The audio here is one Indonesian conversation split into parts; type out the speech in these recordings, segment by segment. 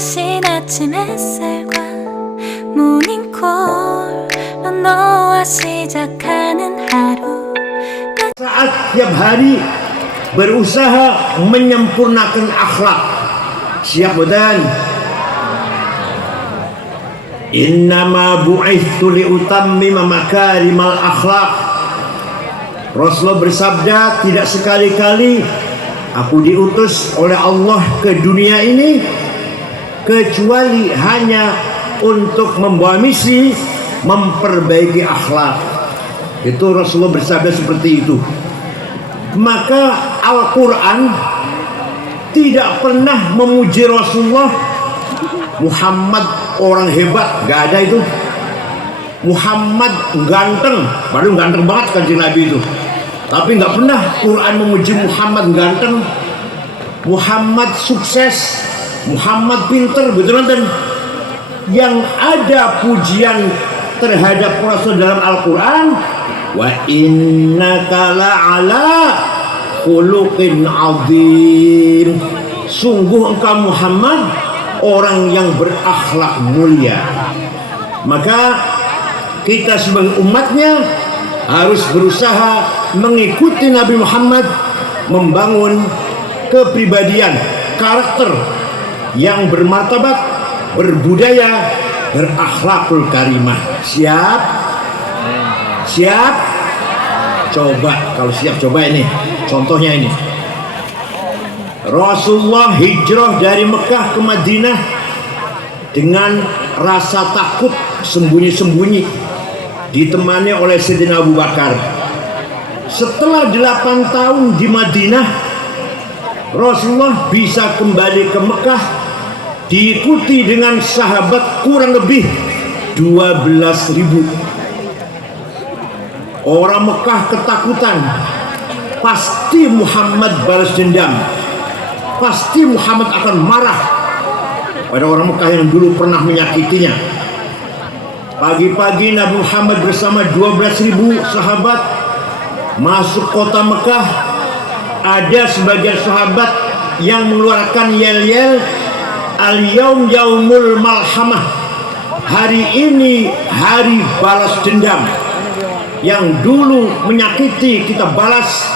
부신 아침 햇살과 모닝콜로 너와 시작하는 haru. Saat tiap hari berusaha menyempurnakan akhlak. Siap betul? Innama bu'ithu liutammima makarimal akhlak. Rasulullah bersabda, tidak sekali-kali aku diutus oleh Allah ke dunia ini kecuali hanya untuk membawa misi memperbaiki akhlak. Itu Rasulullah bersabda seperti itu. Maka Al-Quran tidak pernah memuji Rasulullah. Muhammad orang hebat, gak ada itu. Muhammad ganteng, baru ganteng banget kan Nabi itu. Tapi nggak pernah Quran memuji Muhammad ganteng, Muhammad sukses, Muhammad pinter, betul kan? Yang ada pujian terhadap Rasul dalam Al-Quran, wa innaka la'ala khuluqin azim. Sungguh engkau Muhammad orang yang berakhlak mulia. Maka kita sebagai umatnya harus berusaha mengikuti Nabi Muhammad, membangun kepribadian, karakter yang bermartabat, berbudaya, berakhlakul karimah. Siap? Siap? Coba, kalau siap coba ini. Contohnya ini. Rasulullah hijrah dari Mekah ke Madinah dengan rasa takut, sembunyi-sembunyi, ditemani oleh Sayyidina Abu Bakar. Setelah 8 tahun di Madinah, Rasulullah bisa kembali ke Mekah diikuti dengan sahabat kurang lebih 12.000. Orang Mekah ketakutan, pasti Muhammad balas dendam, pasti Muhammad akan marah pada orang Mekah yang dulu pernah menyakitinya. Pagi-pagi Nabi Muhammad bersama 12.000 sahabat masuk kota Mekah. Ada sebagian sahabat yang mengeluarkan yel-yel, al-yaum yaumul malhamah. Hari ini hari balas dendam. Yang dulu menyakiti kita balas,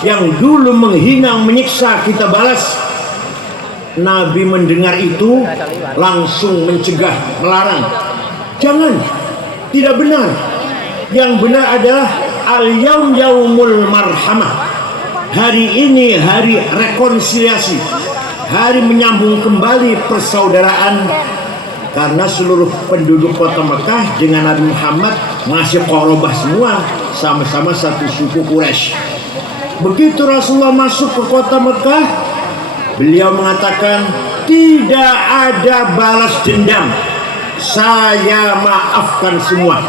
yang dulu menghina menyiksa kita balas. Nabi mendengar itu langsung mencegah, melarang. Jangan, tidak benar. Yang benar adalah al-yaum yaumul marhamah. Hari ini hari rekonsiliasi, hari menyambung kembali persaudaraan. Karena seluruh penduduk kota Mekah dengan Nabi Muhammad masih qorobah semua, sama-sama satu suku Quraisy. Begitu Rasulullah masuk ke kota Mekah, beliau mengatakan, tidak ada balas dendam, saya maafkan semua.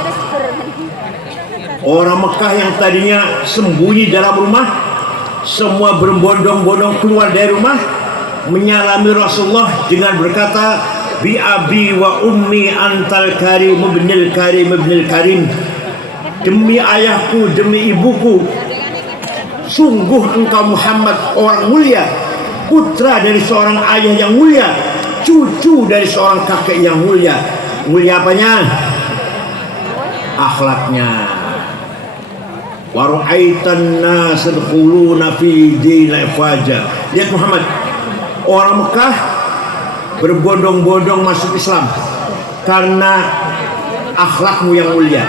Orang Mekah yang tadinya sembunyi dalam rumah, semua berbondong-bondong keluar dari rumah, menyalami Rasulullah dengan berkata, bi abi wa ummi antal karim ibnil karim ibnil karim. Demi ayahku, demi ibuku, sungguh engkau Muhammad orang mulia, putra dari seorang ayah yang mulia, cucu dari seorang kakek yang mulia. Mulia apanya? Akhlaknya. Wa ra'aitan nas yadkhuluna fi dinil afwaja. Lihat Muhammad, orang Mekah berbondong-bondong masuk Islam karena akhlakmu yang mulia,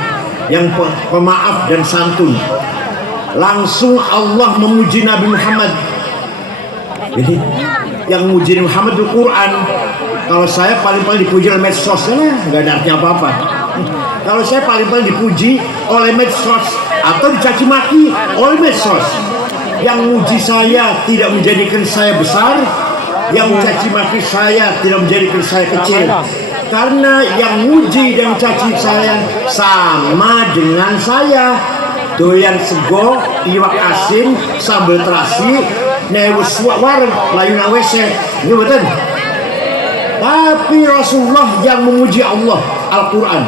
yang pemaaf dan santun. Langsung Allah memuji Nabi Muhammad. Jadi yang muji Muhammad itu Quran. Kalau saya paling-paling dipuji oleh medsos, nggak ada artinya apa-apa. Kalau saya paling-paling dipuji oleh medsos atau dicaci maki oleh medsos, yang muji saya tidak menjadikan saya besar, yang mencaci maki saya tidak menjadikan saya kecil. Karena yang muji dan caci saya sama dengan saya. Doyan sego, iwak asin, sambal terasi, newus warung, layunan WC. Ini betul. Tapi Rasulullah yang memuji Allah, Al-Quran.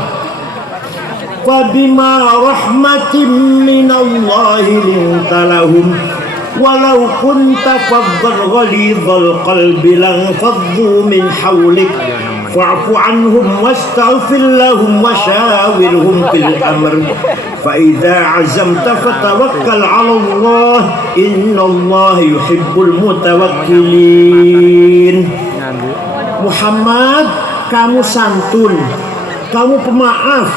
Fabima rahmatin minallahi lintalahum walau kunta faddan ghalidhal qalbi lan faddu min hawlik fa'fu anhum wastaghfir lahum wa shawirhum fil amr fa idza azamta fatawakkal 'ala Allah innallaha yuhibbul mutawakkilin. Muhammad, kamu santun, kamu pemaaf,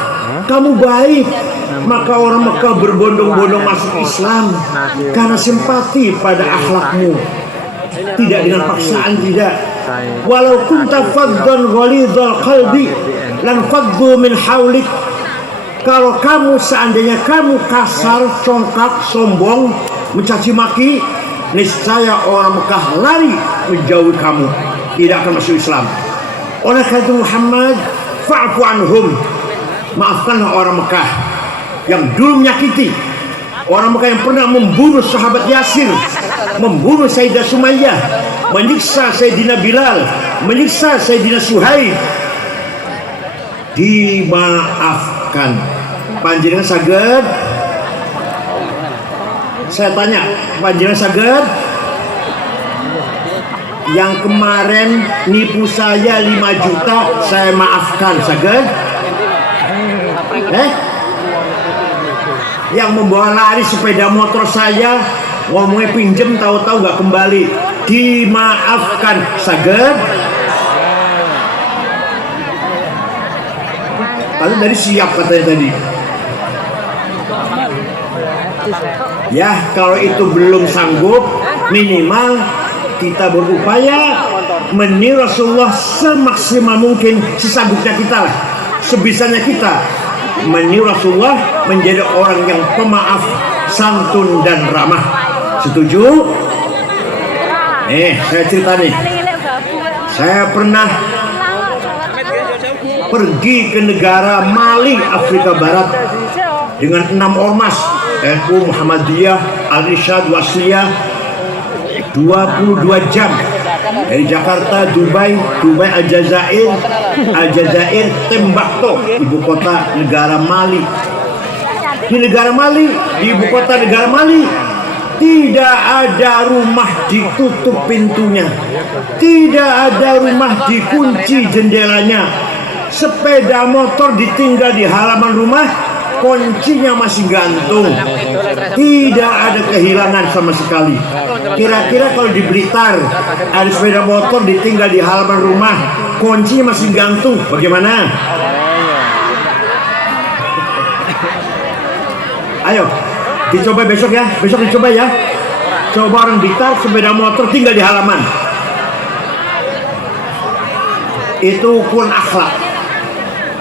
kamu baik. Maka orang Mekah berbondong-bondong masuk Islam karena simpati pada akhlakmu, tidak dengan paksaan, tidak. Walau kunta faddan ghalidhal qalbi lan faddu min haulik. Kalau kamu seandainya kamu kasar, congkak, sombong, mencaci maki, niscaya orang Mekah lari menjauhi kamu, tidak akan masuk Islam. Oleh karena itu Muhammad, fa'fu anhum, maafkanlah orang Mekah yang dulu menyakiti, orang Mekah yang pernah membunuh sahabat Yasir, membunuh Sayyidah Sumayyah, menyiksa Sayyidina Bilal, menyiksa Sayyidina Suhaib. Dimaafkan. Panjenengan saged? Saya tanya, panjenengan saged? Yang kemarin nipu saya 5 juta, saya maafkan, saged? Yang membawa lari sepeda motor saya, ngomongnya pinjem, tahu-tahu nggak kembali, dimaafkan, saged? Kalian dari siap katanya tadi. Ya, kalau itu belum sanggup, minimal kita berupaya meniru Rasulullah semaksimal mungkin, sesanggupnya kita lah, sebisanya kita meniru Rasulullah menjadi orang yang pemaaf, santun dan ramah. Setuju? Saya cerita nih. Saya pernah pergi ke negara Mali, Afrika Barat dengan 6 ormas NU, Muhammadiyah, Al-Irsyad, Wasliyah, 22 jam dari Jakarta, Dubai, Aljazair, Timbuktu, ibu kota negara Mali. Di negara Mali, di ibu kota negara Mali, tidak ada rumah ditutup pintunya, tidak ada rumah dikunci jendelanya. Sepeda motor ditinggal di halaman rumah, kuncinya masih gantung, tidak ada kehilangan sama sekali. Kira-kira kalau di Blitar ada sepeda motor ditinggal di halaman rumah, kuncinya masih gantung, bagaimana? Ayo dicoba besok ya, besok dicoba ya. Coba orang Blitar sepeda motor tinggal di halaman. Itu ukuran akhlak.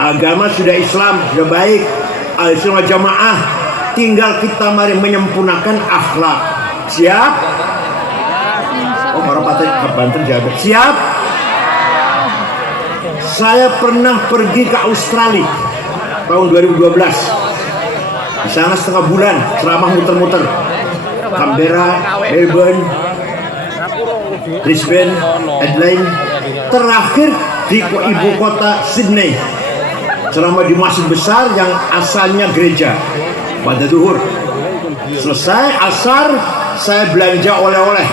Agama sudah Islam, sudah baik, Al-Sunnah Jamaah, tinggal kita mari menyempurnakan akhlak. Siap? Oh, orang Banten jawab. Siap? Saya pernah pergi ke Australia tahun 2012. Di sana setengah bulan ceramah muter-muter. Canberra, Melbourne, Brisbane, Adelaide, terakhir di ibu kota Sydney. Ceramah di masjid besar yang asalnya gereja. Pada duhur selesai asar, saya belanja oleh-oleh,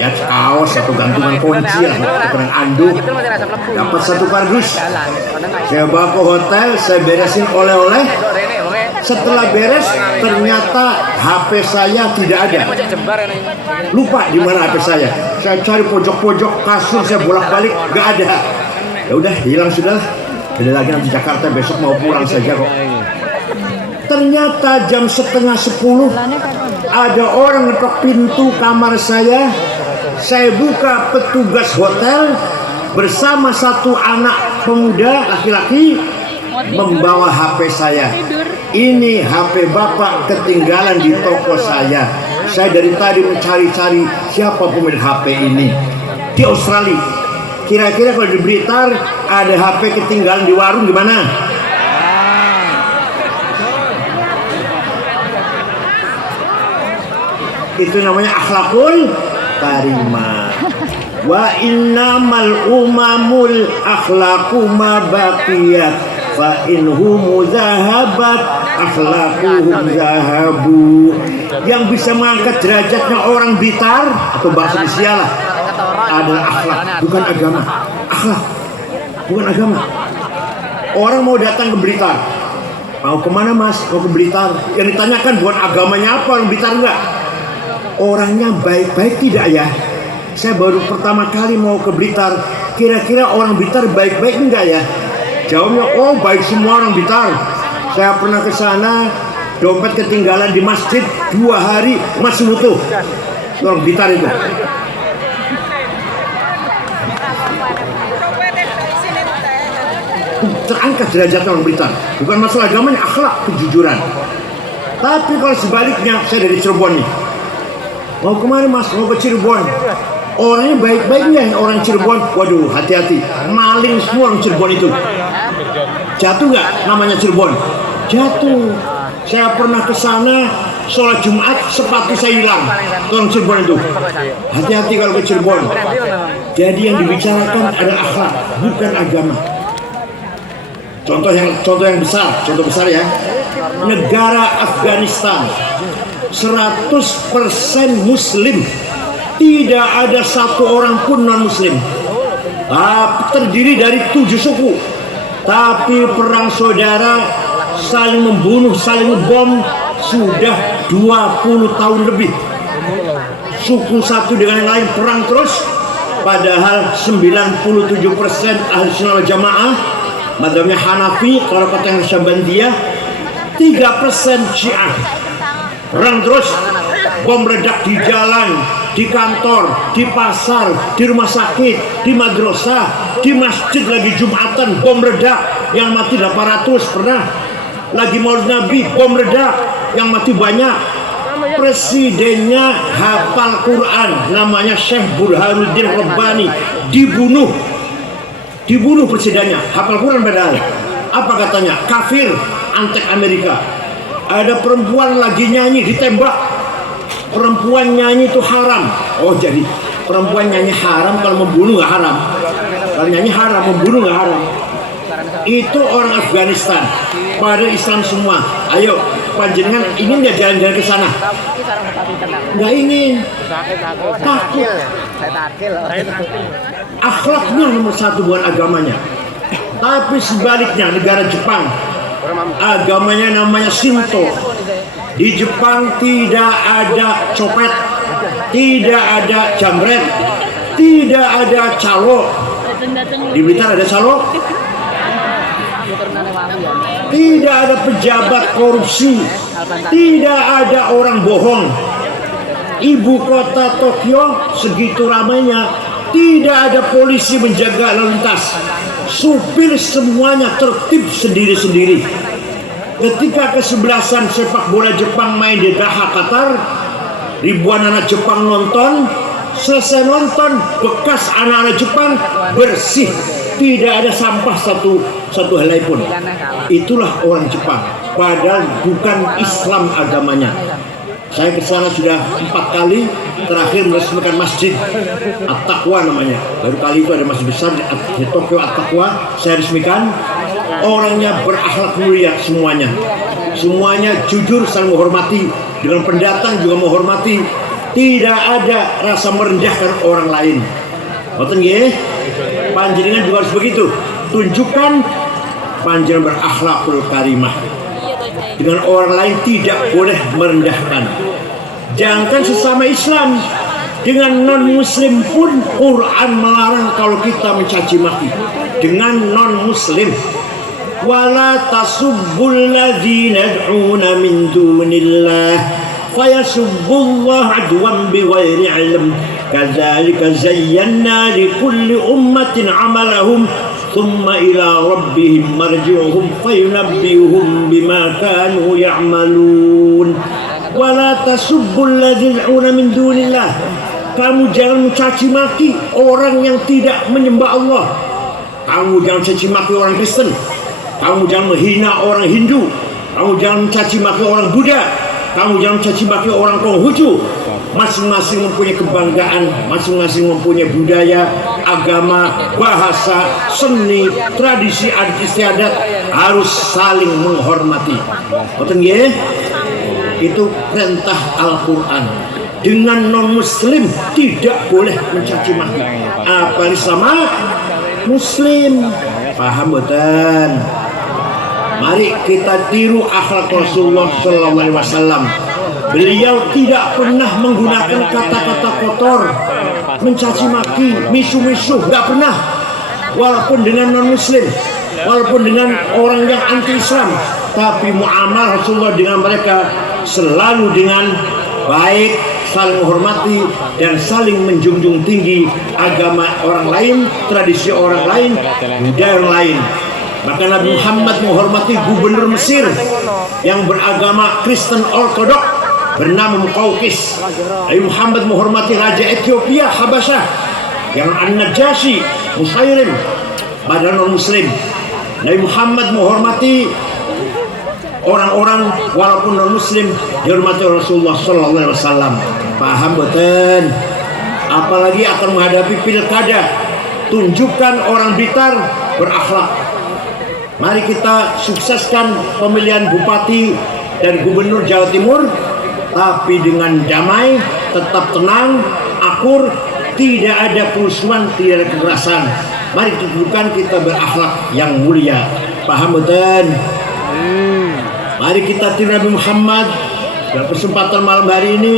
ya kaos, satu gantungan kunci, gantungan anduk, dapat 1 kardus. Saya bawa ke hotel, saya beresin oleh-oleh. Setelah beres, ternyata HP saya tidak ada. Lupa di mana HP saya. Saya cari pojok-pojok kasur, saya bolak-balik, gak ada. Ya udah, hilang sudah. Beda lagi nanti Jakarta, besok mau pulang saja kok. Ternyata jam 9:30 ada orang ngetok pintu kamar saya. Saya buka, petugas hotel bersama 1 anak pemuda laki-laki membawa HP saya. Ini HP bapak ketinggalan di toko saya. Saya dari tadi mencari-cari siapa pemilik HP ini di Australia. Kira-kira kalau di Blitar ada HP ketinggalan di warung gimana? Itu namanya akhlakul karimah. Wa innamal umamul akhlaqu ma baqiyat fa inhum zahabat akhlaquhum zahabu. Yang bisa mengangkat derajatnya orang Blitar atau bahasa Indonesia lah adalah akhlak, bukan agama. Akhlak, bukan agama. Orang mau datang ke Blitar, mau kemana mas? Mau ke Blitar. Yang ditanyakan bukan agamanya apa, orang Blitar enggak. Orangnya baik-baik tidak ya? Saya baru pertama kali mau ke Blitar. Kira-kira orang Blitar baik-baik enggak ya? Jawabnya, oh baik semua orang Blitar. Saya pernah ke sana, dompet ketinggalan di masjid 2 hari masih utuh. Orang Blitar itu. Terangkat derajat orang Blitar. Bukan masalah agamanya, akhlak, kejujuran. Tapi kalau sebaliknya, saya dari Cirebon nih. Mau kemana mas? Mau ke Cirebon. Orangnya baik-baiknya orang Cirebon. Waduh, hati-hati. Maling semua orang Cirebon itu. Jatuh nggak namanya Cirebon? Jatuh. Saya pernah ke sana sholat Jumat, sepatu saya hilang. Orang Cirebon itu. Hati-hati kalau ke Cirebon. Jadi yang dibicarakan adalah akhlak, bukan agama. Contoh yang besar, contoh besar ya. Negara Afghanistan 100% Muslim. Tidak ada satu orang pun non-Muslim. Terdiri dari 7 suku. Tapi perang saudara, saling membunuh, saling ngebom sudah 20 tahun lebih. Suku satu dengan yang lain perang terus. Padahal 97% ahli sunnah wal jamaah, madhabnya Hanafi, kalau kata yang Syabandiyah, 3% Syiah. Perang terus, bom meledak di jalan, di kantor, di pasar, di rumah sakit, di madrasah, di masjid lagi Jumatan, bom meledak, yang mati 800 pernah. Lagi Maulid Nabi, bom meledak, yang mati banyak. Presidennya hafal Quran, namanya Syekh Burhanuddin Rabbani, dibunuh presidennya, hafal Quran padahal. Apa katanya? Kafir, antek Amerika. Ada perempuan lagi nyanyi, ditembak. Perempuan nyanyi itu haram. Oh jadi perempuan nyanyi haram, kalau membunuh nggak haram. Kalau nyanyi haram, membunuh nggak haram. Itu orang Afghanistan. Pada Islam semua. Ayo, panjenengan ingin nggak jalan-jalan ke sana? Nggak ingin. Takut. Akhlaknya nomor 1 bukan agamanya. Tapi sebaliknya negara Jepang, agamanya namanya Shinto. Di Jepang tidak ada copet, tidak ada jambret, tidak ada calo. Di Blitar ada calo. Tidak ada pejabat korupsi, tidak ada orang bohong. Ibu kota Tokyo segitu ramainya, tidak ada polisi menjaga lalu lintas. Supir semuanya tertib sendiri-sendiri. Ketika kesebelasan sepak bola Jepang main di Doha, Qatar, ribuan anak Jepang nonton. Selesai nonton, bekas anak-anak Jepang bersih, tidak ada sampah satu helai pun. Itulah orang Jepang, padahal bukan Islam agamanya. Saya ke sana sudah 4 kali, terakhir meresmikan masjid At-Taqwa namanya. Baru kali itu ada masjid besar di Tokyo At-Taqwa, saya resmikan. Orangnya berakhlak mulia semuanya. Semuanya jujur, saling menghormati. Dengan pendatang juga menghormati. Tidak ada rasa merendahkan orang lain. Ngoten nggih? Panjenengan juga harus begitu. Tunjukkan panjenengan berakhlakul karimah. Dengan orang lain tidak boleh merendahkan. Jangan sesama Islam. Dengan non-muslim pun Quran melarang kalau kita mencaci maki. Dengan non-muslim. Wala tasubbul ladzina yad'una min dunillah fayasubbullah adwan bighairi ilm kadzalika zayyana likulli ummatin amalahum thumma ila rabbihim marji'uhum fayunabbihum bima kanu ya'malun. Wala tasubbul ladzina yad'una min dunillah. Kamu jangan mencaci maki orang yang tidak menyembah Allah. Kamu jangan mencaci maki orang Kristen. Kamu jangan menghina orang Hindu. Kamu jangan mencaci maki orang Buddha. Kamu jangan mencaci maki orang Konghucu. masing-masing mempunyai kebanggaan, masing-masing mempunyai budaya, agama, bahasa, seni, tradisi, adat istiadat, harus saling menghormati. Betul nggih? Itu perintah Al-Quran. Dengan non-muslim tidak boleh mencaci maki, apalagi sama muslim. Paham betul? Mari kita tiru akhlak Rasulullah sallallahu alaihi wasallam. Beliau tidak pernah menggunakan kata-kata kotor, mencaci maki, misu-misu, nggak pernah. Walaupun dengan non-muslim, walaupun dengan orang yang anti-Islam, tapi muamalah Rasulullah dengan mereka selalu dengan baik, saling menghormati dan saling menjunjung tinggi agama orang lain, tradisi orang lain, budaya orang lain. Maka Nabi Muhammad menghormati gubernur Mesir yang beragama Kristen Ortodok bernama Muqawqis. Nabi Muhammad menghormati Raja Ethiopia Habasyah yang An-Najasyi Musairim, padahal non-muslim. Nabi Muhammad menghormati orang-orang walaupun non-muslim, dihormati Rasulullah sallallahu alaihi wasallam. Paham betul? Apalagi akan menghadapi pilkada, tunjukkan orang Blitar berakhlak. Mari kita sukseskan pemilihan bupati dan gubernur Jawa Timur, tapi dengan damai, tetap tenang, akur, tidak ada kerusuhan, tidak ada kekerasan. Mari tunjukkan kita berakhlak yang mulia. Paham betul? Mari kita tiru Nabi Muhammad. Dalam kesempatan malam hari ini,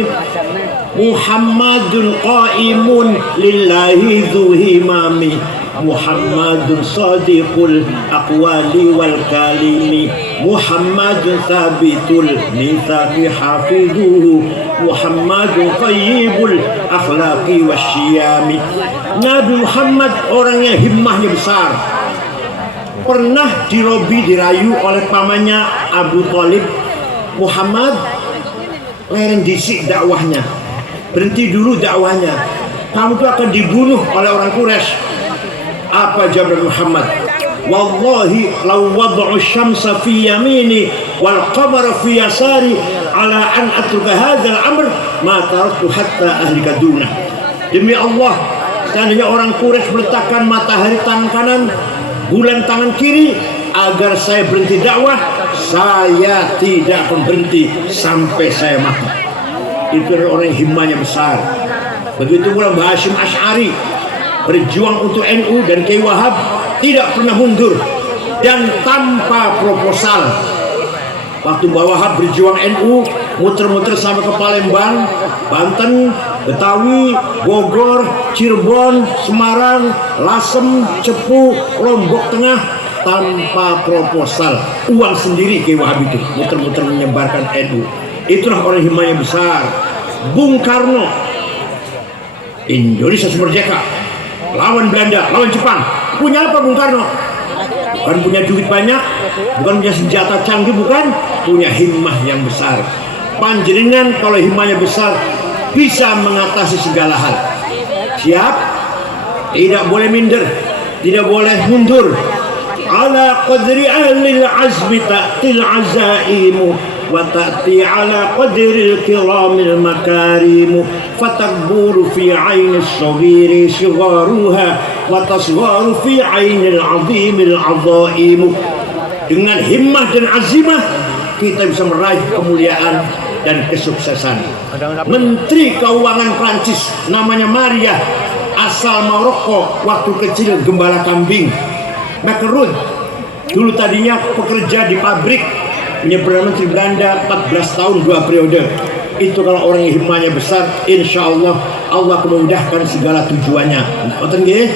Muhammadun qaimun lillahi dzuhimami, Muhammadun sadiqul aqwali wal kalimi, Muhammadun sabitul mitsaqi hafizuhu, Muhammadun tayyibul akhlaqi wasyiyami. Nabi Muhammad orang yang himmahnya besar. Pernah dirayu oleh pamannya Abu Thalib, Muhammad, lereng disik dakwahnya, berhenti dulu dakwahnya, kamu itu akan dibunuh oleh orang Quraisy. Apa jawab Muhammad? Wallahi law wad'u syamsa fi yamini wal qamara fi yasari ala an atruka hadzal amr ma taraktu hatta ahlika duna. Demi Allah, seandainya orang Quraisy meletakkan matahari tangan kanan, bulan tangan kiri, agar saya berhenti dakwah, saya tidak akan berhenti sampai saya mati. Itu adalah orang yang himmahnya besar. Begitu pula Mbah Hasyim Asy'ari, berjuang untuk NU dan Kiai Wahab, tidak pernah mundur dan tanpa proposal. Waktu Mbah Wahab berjuang NU, muter-muter sampai ke Palembang, Banten, Betawi, Bogor, Cirebon, Semarang, Lasem, Cepu, Lombok Tengah, tanpa proposal, uang sendiri Kiai Wahab itu muter-muter menyebarkan NU. Itulah orang himmahnya besar. Bung Karno, Indonesia merdeka, lawan Belanda, lawan Jepang. Punya apa Bung Karno? Bukan punya duit banyak, bukan punya senjata canggih, bukan, punya himmah yang besar. Panjenengan kalau himmahnya besar bisa mengatasi segala hal. Siap? Tidak boleh minder, tidak boleh mundur. Ala qadri ahlil azmi ta'til azaimu wa ta'ti ala qadril kiramil makarimu fatakburu fi aini as-saghiri sigharuha wa tasgharu fi aini al-azimil azaimu. Dengan himmah dan azimah kita bisa meraih kemuliaan dan kesuksesan. Menteri Keuangan Prancis namanya Maria, asal Maroko, waktu kecil gembala kambing. Macron dulu tadinya pekerja di pabrik, menjadi menteri Belanda 14 tahun 2 periode. Itu kalau orang yang himmahnya besar, insya Allah Allah akan memudahkan segala tujuannya. Betul nggih?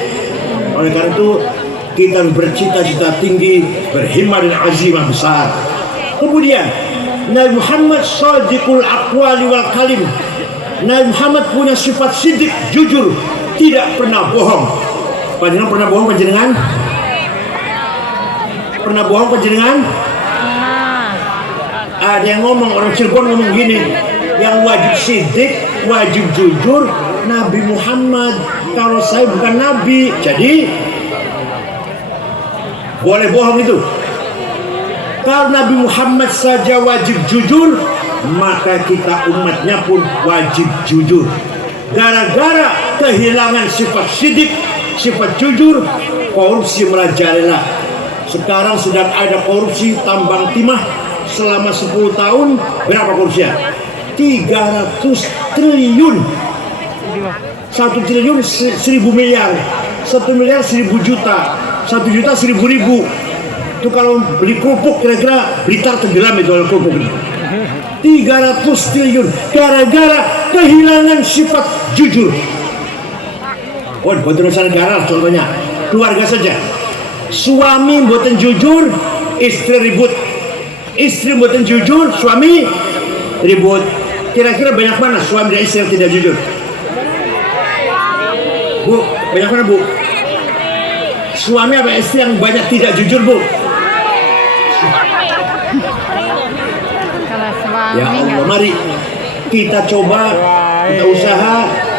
Oleh karena itu kita bercita-cita tinggi, berhimmah dan azimah besar. Kemudian Nabi Muhammad sadiqul aqwali wal kalim. Nabi Muhammad punya sifat sidik, jujur, tidak pernah bohong. Panjenengan pernah bohong panjenengan? Pernah bohong panjenengan? Ada yang ngomong, orang Cirebon ngomong gini, yang wajib sidik, wajib jujur Nabi Muhammad. Kalau saya bukan Nabi, jadi boleh bohong itu. Kalau Nabi Muhammad saja wajib jujur, maka kita umatnya pun wajib jujur. Gara-gara kehilangan sifat sidik, sifat jujur, korupsi merajalela. Sekarang sedang ada korupsi tambang timah selama 10 tahun. Berapa korupsinya? 300 triliun. 1 triliun 1000 miliar. 1 miliar 1000 juta. 1 juta 1000 ribu. Itu kalau beli kerupuk kira-kira Blitar tenggelam itu kalau kerupuk ini. 300 triliun gara-gara kehilangan sifat jujur. Oh, buat urusan negara contohnya, keluarga saja. Suami buatan jujur, istri ribut. Istri buatan jujur, suami ribut. Kira-kira banyak mana suami dan istri yang tidak jujur? Bu, banyak mana bu? Suami apa istri yang banyak tidak jujur bu? Ya Allah, mari kita coba, kita usaha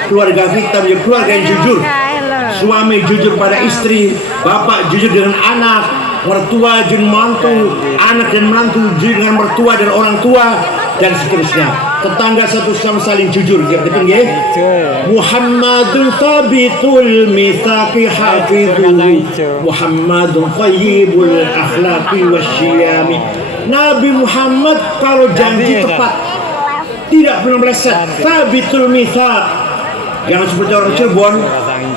keluarga kita menjadi keluarga yang jujur. Suami jujur pada istri, bapak jujur dengan anak, mertua jujur menantu, anak dan menantu jujur dengan mertua dan orang tua, dan seterusnya. Tetangga satu sama saling jujur, betul nggih? Muhammadun thabitul mitsaqi hafidhu, Muhammadun thayyibul akhlaqi wasyiyami. Nabi Muhammad kalau janji tepat, tidak pernah meleset. Thabitul mitsaq. Jangan seperti orang Cirebon.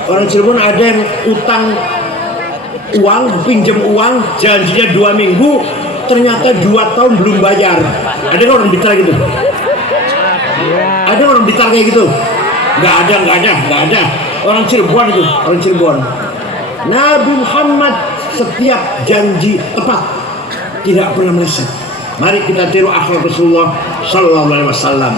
Orang Cirebon ada yang utang uang, pinjam uang, janjinya 2 minggu, ternyata 2 tahun belum bayar. Ada nggak orang Blitar gitu? Ada orang Blitar kayak gitu? Nggak ada. Orang Cirebon itu, orang Cirebon. Nabi Muhammad setiap janji tepat, tidak pernah meleset. Mari kita tiru akhlak Rasulullah Sallallahu Alaihi Wasallam.